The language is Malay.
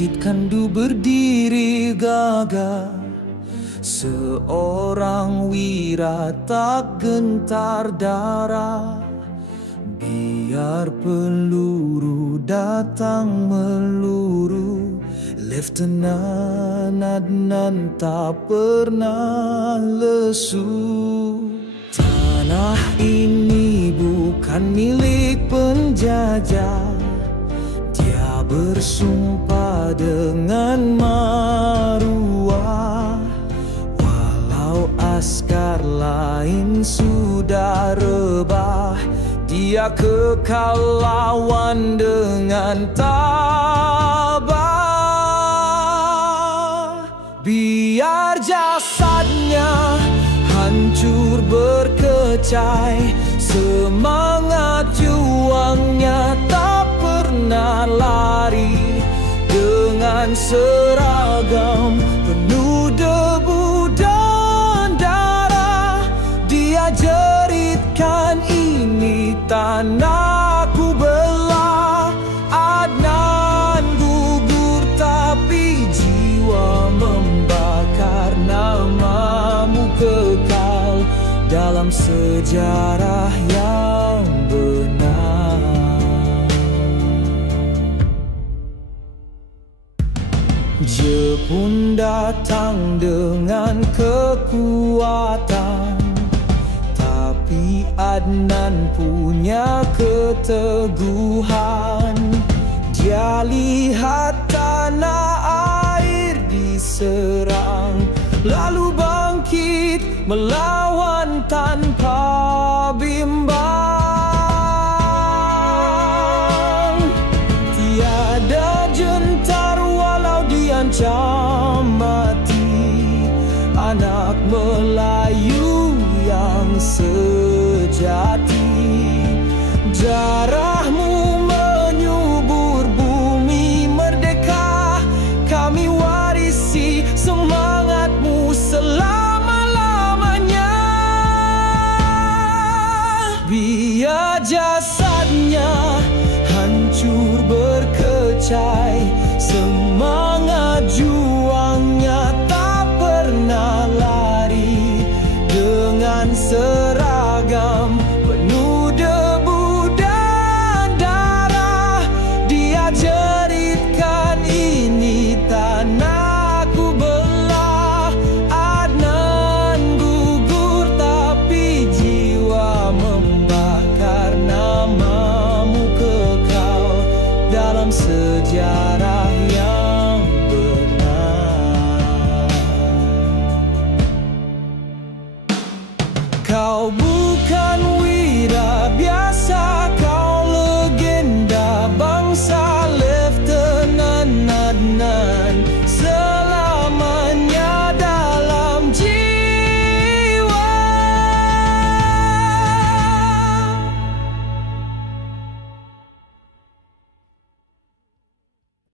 Bukit Kandu berdiri gagah, seorang wira tak gentar darah. Biar peluru datang meluru, Lieutenant Adnan tak pernah lesu. Tanah ini bukan milik penjajah, dia bersumpah dengan maruah. Walau askar lain sudah rebah, dia kekal lawan dengan tabah. Biar jasadnya hancur berkecai, semangat juangnya tak pernah lari. Dengan seragam penuh debu dan darah, dia jeritkan ini tanahku belah. Adnan gugur tapi jiwa membakar, namamu kekal dalam sejarah yang benar. Jepun datang dengan kekuatan, tapi Adnan punya keteguhan. Dia lihat tanah air diserang, lalu bangkit melawan tanpa bimbang. Tiada gentar walau diancam mati, anak Melayu yang sejati. Darahmu menyubur bumi merdeka, kami warisi semangatmu selama-lamanya. Biar jasadnya hancur berkecai, semangat juangnya tak pernah lari. Dengan seragam penuh debu dan darah, dia jeritkan ini tanahku belah. Adnan gugur tapi jiwa membakar, namamu kekal dalam sejarah yang benar. Kau